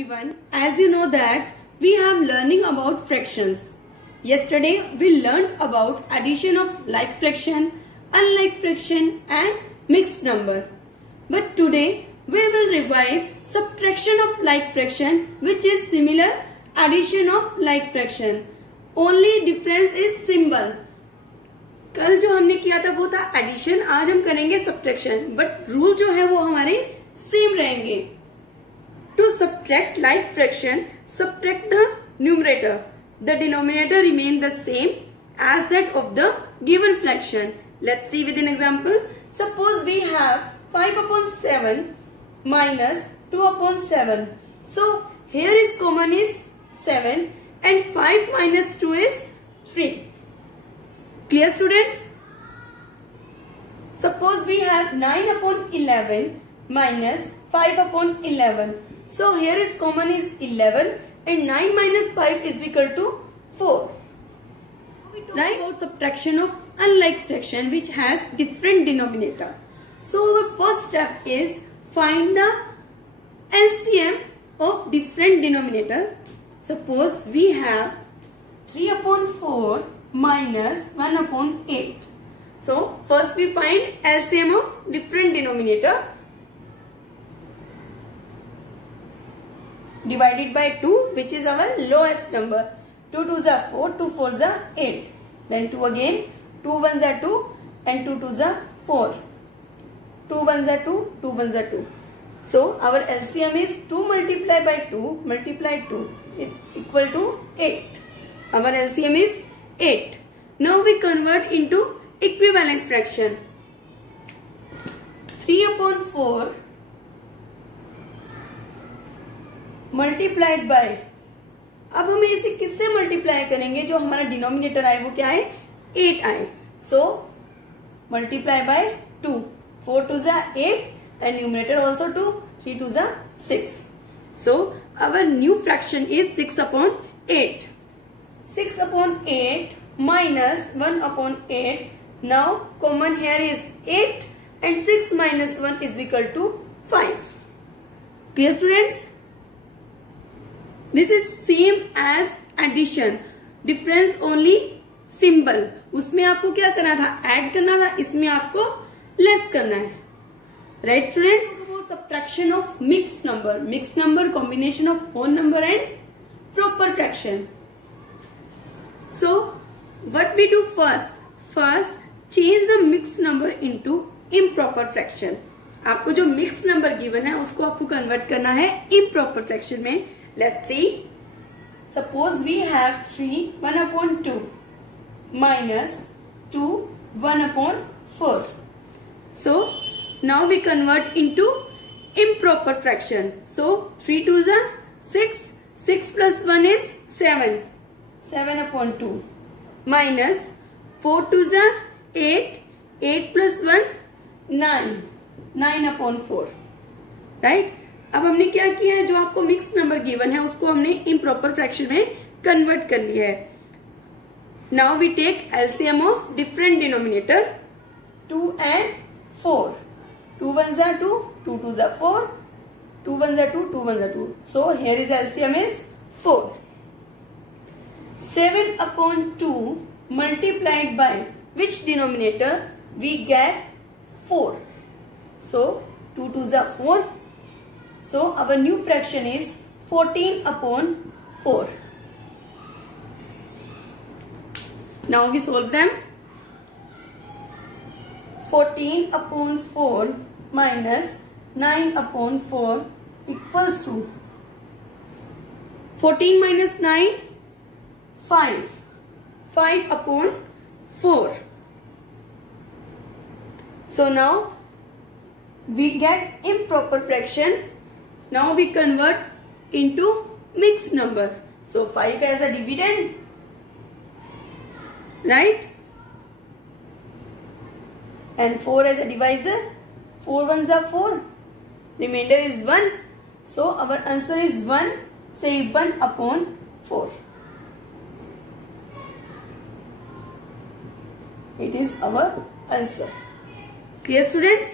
everyone. As you know that we have learning about fractions. Yesterday we learned about addition of like fraction, unlike fraction and mixed number. But today we will revise subtraction of like fraction, which is similar addition of like fraction. Only difference is symbol. कल जो हमने किया था वो था addition, आज हम करेंगे सब्ट्रैक्शन, बट रूल जो है वो हमारे सेम रहेंगे. To subtract like fraction, subtract the numerator, the denominator remain the same as that of the given fraction. Let's see with an example. Suppose we have 5/7 minus 2/7. So here is common is 7 and 5 minus 2 is 3. Clear students? Suppose we have 9/11 minus 5/11. So here is common is 11 and 9 minus 5 is equal to 4. We talk about subtraction of unlike fraction which has different denominator. So our first step is find the LCM of different denominator. Suppose we have 3/4 minus 1/8. So first we find LCM of different denominator. Divided by 2, which is our lowest number. 2 2s are 4, 2 4s are 8. Then 2 again, 2 1s are 2 and 2 2s are 4. 2 1s are 2, 2 1s are 2. So our LCM is 2 multiplied by 2 multiplied 2 equal to 8. Our LCM is 8. Now we convert into equivalent fraction. 3/4 multiplied by, अब हम इसे किससे multiply करेंगे? जो हमारा denominator आए वो क्या है? 8 आए. So multiply by 2. 4 2s are 8 and numerator also 2. 3 2s are 6. So our new fraction is 6/8. 6/8 minus 1/8. Now common here is 8 and 6 minus 1 is equal to 5. Clear students? This is same as addition. Difference only symbol. उसमें आपको क्या करना था? Add करना था. इसमें आपको less करना है. Right students? About subtraction of mixed number. Mixed number combination of whole number and proper fraction. So what we do first? First change the mixed number into improper fraction. आपको जो mixed number given है उसको आपको convert करना है improper fraction में. Let's see. Suppose we have 3 1/2 minus 2 1/4. So now we convert into improper fraction. So 3 2s are 6. 6 plus 1 is 7. 7/2 minus 4 2s are 8. 8 plus 1 9. 9/4. Right? अब हमने क्या किया है? जो आपको मिक्स नंबर गिवन है उसको हमने इम्प्रॉपर फ्रैक्शन में कन्वर्ट कर लिया है. Now we take LCM of different denominator. 2 and 4. 2 1s are 2. 2 2s are 4. 2 1s are 2. 2 1s are 2. So here is LCM is 4. 7/2 multiplied by which denominator? We get 4. So 2 2s are 4. So our new fraction is 14/4. Now we solve them. 14/4 minus 9/4 equals to 14 minus 9 5. 5/4. So now we get improper fraction. Now we convert into mixed number. So 5 as a dividend, right? And 4 as a divisor. 4 1s are 4. Remainder is 1. So our answer is 1. Say 1/4. It is our answer. Clear students?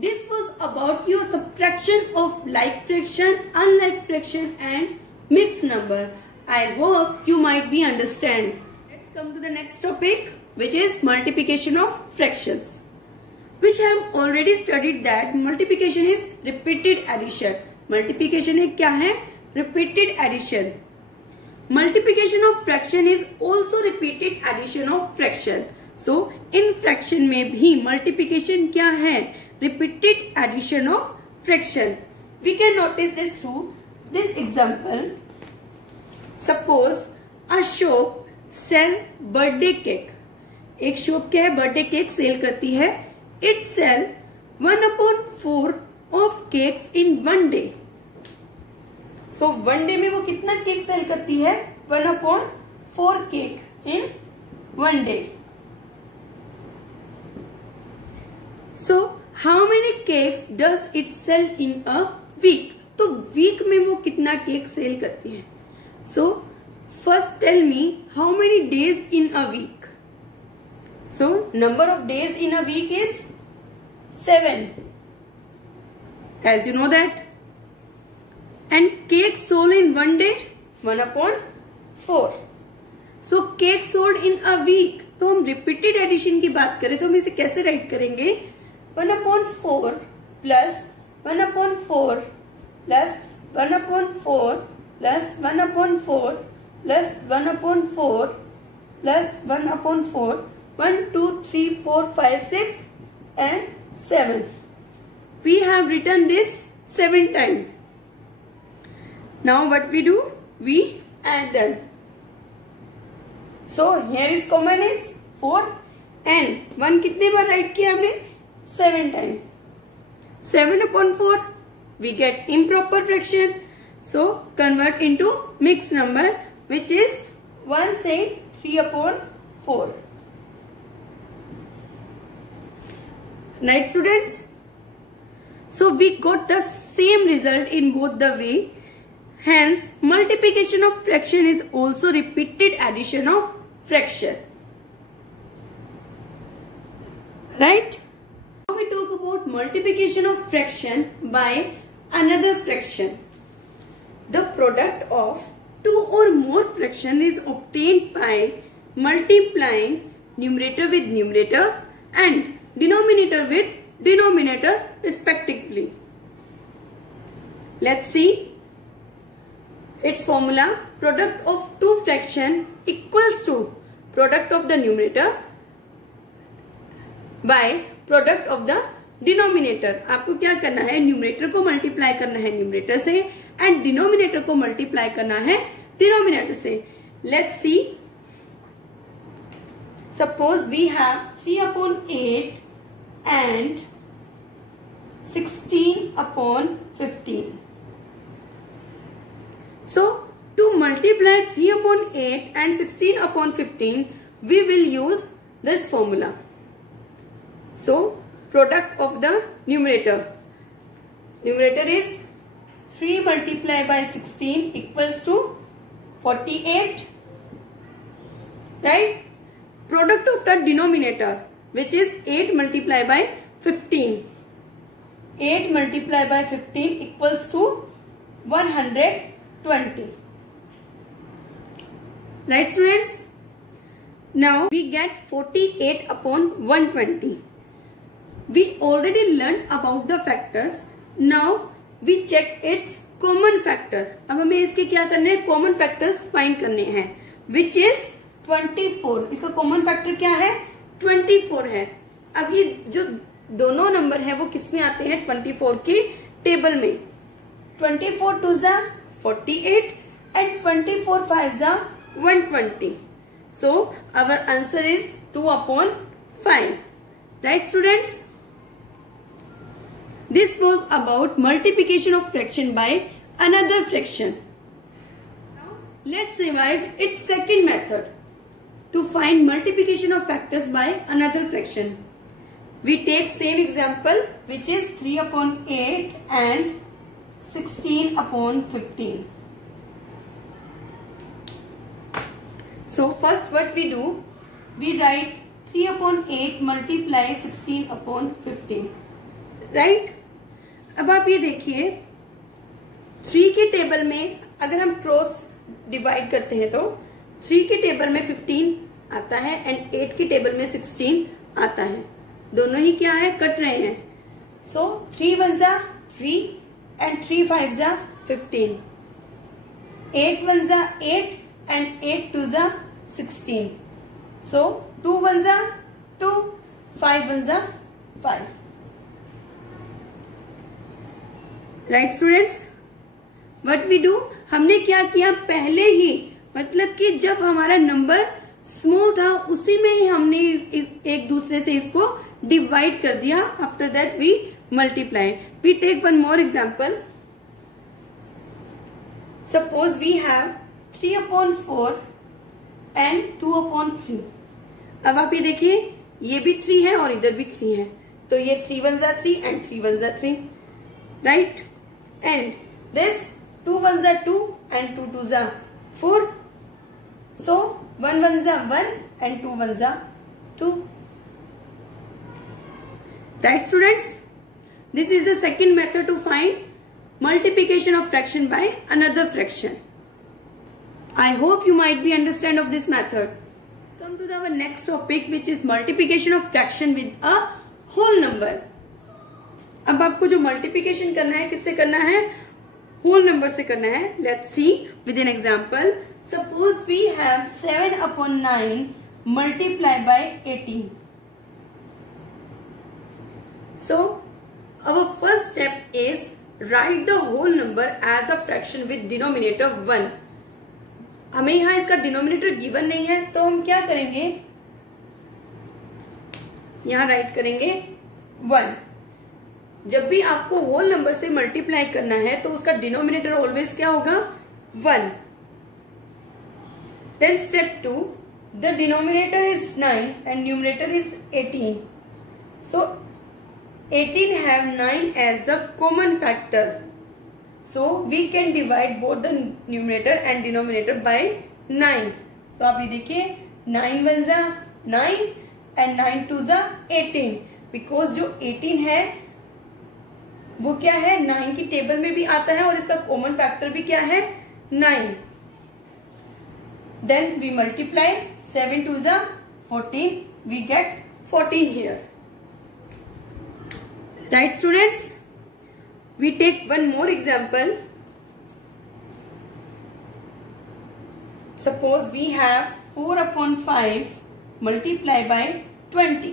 This was about your subtraction of like fraction, unlike fraction and mixed number. I hope you might be understand. Let's come to the next topic, which is multiplication of fractions, which I have already studied that multiplication is repeated addition. Multiplication एक क्या है? Repeated addition. Multiplication of fraction is also repeated addition of fraction. So in fraction में भी multiplication क्या है? Repeated addition of fraction. We can notice this through this example. Suppose a shop sell birthday cake. एक shop क्या है? Birthday cake cell करती है. It sell 1/4 of cakes in one day. So one day में वो कितना cake cell करती है? 1/4 cake in one day. So how many cakes does it sell in a week? तो वीक में वो कितना केक सेल करती है? So first tell me how many days in a week. So number of days in a week is 7. As you know that. And cake sold in one day 1/4. So cake sold in a week. तो हम repeated addition की बात करें तो हम इसे कैसे right करेंगे? 1/4 plus 1/4 plus 1/4 plus 1/4 plus 1/4 plus 1/4. 1, 2, 3, 4, 5, 6 and 7. We have written this 7 times. Now what we do? We add them. So here is common is 4 and 1 कितने बार राइट किया हमने? 7 times. 7/4 we get improper fraction. So convert into mixed number, which is 1 say 3/4. Right students? So we got the same result in both the way. Hence multiplication of fraction is also repeated addition of fraction. Right? Now we talk about multiplication of fraction by another fraction. The product of two or more fraction is obtained by multiplying numerator with numerator and denominator with denominator respectively. Let's see its formula. Product of two fraction equals to product of the numerator by product of the denominator. आपको क्या करना है? Numerator को multiply करना है numerator से and denominator को multiply करना है डिनोमिनेटर से. Let's see. Suppose we have 3/8 and 16/15. So to multiply 3/8 and 16/15, we will use this formula. So product of the numerator. Numerator is 3 multiplied by 16 equals to 48. Right? Product of the denominator, which is 8 multiplied by 15. 8 multiplied by 15 equals to 120. Right students? Now we get 48/120. We already learned about the factors. Now we check its common factor. अब हमें इसके क्या करने हैं? Common factors find करने हैं, which is 24. इसका common factor क्या है? 24 है. अब ये जो दोनों नंबर है वो किस में आते हैं? 24 की टेबल में. 24 2 जा 48 and 24 5 जा 120. So our answer is 2/5. Right students? This was about multiplication of fraction by another fraction. Now let's revise its second method to find multiplication of factors by another fraction. We take same example, which is 3/8 and 16/15. So first what we do, we write 3/8 multiply 16/15. Right. अब आप ये देखिए 3 के table में अगर हम cross divide करते हैं तो 3 के टेबल में 15 आता है एंड 8 के टेबल में 16 आता है। दोनों ही क्या है, कट रहे हैं। सो 3 1 जा 3 एंड 3 5 जा 15, 8 1 जा 8 एंड 8 2 जा 16। सो 2 1 जा 2, 5 1 जा 5। Right students, what we do, हमने क्या किया पहले ही, मतलब कि जब हमारा नंबर स्मॉल था उसी में ही हमने एक दूसरे से इसको डिवाइड कर दिया। After that we multiply. We take one more example. Suppose we have 3/4 and 2/3। अब आप ये देखिए ये भी 3 है और इधर भी 3 है, तो ये 3 1 जा 3 एंड 3 1 जा 3, राइट। एंड दिस 2 1 जा 2 एंड 2 2 जा 4। So 1 1 जा 1 and 2 1 जा 2. Right students? This is the second method to find multiplication of fraction by another fraction. I hope you might be understand of this method. Come to our next topic, which is multiplication of fraction with a whole number. अब आपको जो multiplication करना है किससे करना है, whole number से करना है। Let's see with an example. Suppose we have 7/9 multiplied by 18. So our first step is write the whole number as a fraction with denominator 1. हमें यहाँ इसका डिनोमिनेटर गिवन नहीं है तो हम क्या करेंगे, यहाँ राइट करेंगे 1। जब भी आपको होल नंबर से मल्टीप्लाई करना है तो उसका डिनोमिनेटर ऑलवेज क्या होगा, 1। Then step 2, the denominator is 9 and numerator is 18. So 18 have 9 as the common factor. So we can divide both the numerator and denominator by 9. So आप ये देखिए 9 1 जा 9 and 9 2 जा 18. Because जो 18 है वो क्या है, 9 की टेबल में भी आता है और इसका कॉमन फैक्टर भी क्या है, 9. Then we multiply 7 2 जा 14. We get 14 here. Right students? We take one more example. Suppose we have 4/5 multiplied by 20.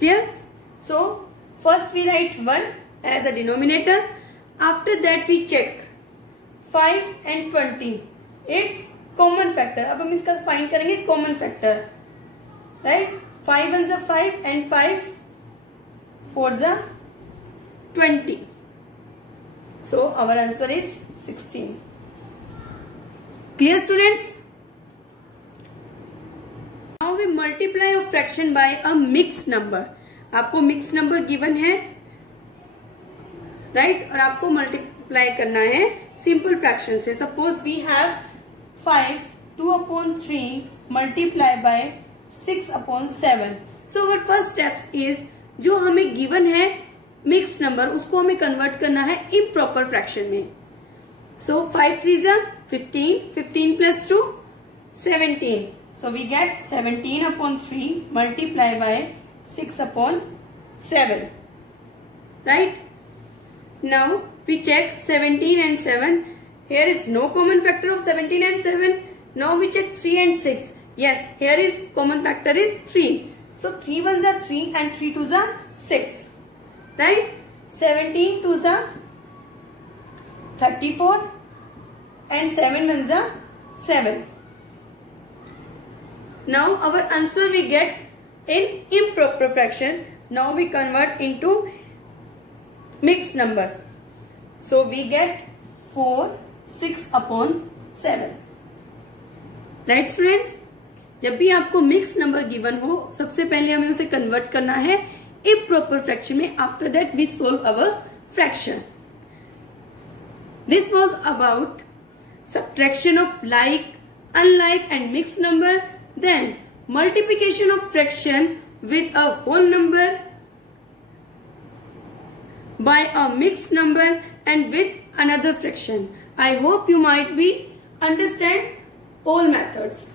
Clear? So first we write 1 as a denominator. After that we check 5 and 20. It's common factor. अब हम इसका find करेंगे common factor, right. 5 1 जा 5 and 5 4 जा 20. So our answer is 16. Clear students? Now we multiply a fraction by a mixed number. आपको mix number given है, right, और आपको मल्टीप्लाई करना है सिंपल फ्रैक्शन से। Suppose we have 5 2/3 multiplied by 6/7. So our first steps is जो हमें given है मिक्स नंबर उसको हमें कन्वर्ट करना है इम्प्रॉपर फ्रैक्शन में। So 5 3 जा 15, 15 plus 2 17. So we get 17/3 multiplied by 6/7. Right? Now we check 17 and 7. Here is no common factor of 17 and 7. Now we check 3 and 6. Yes, here is common factor is 3. So 3 1s are 3 and 3 2s are 6. Right? 17 2s are 34 and 7 1s are 7. Now our answer we get in improper fraction. Now we convert into mixed number. So we get 4 6/7. Right students, जब भी आपको mix number given हो सबसे पहले हमें उसे convert करना है इम्प्रॉपर फ्रैक्शन में। After that we solve our fraction. This was about subtraction of like, unlike and mix number, then multiplication of fraction with a whole number, by a mixed number and with another fraction. I hope you might be understand all methods.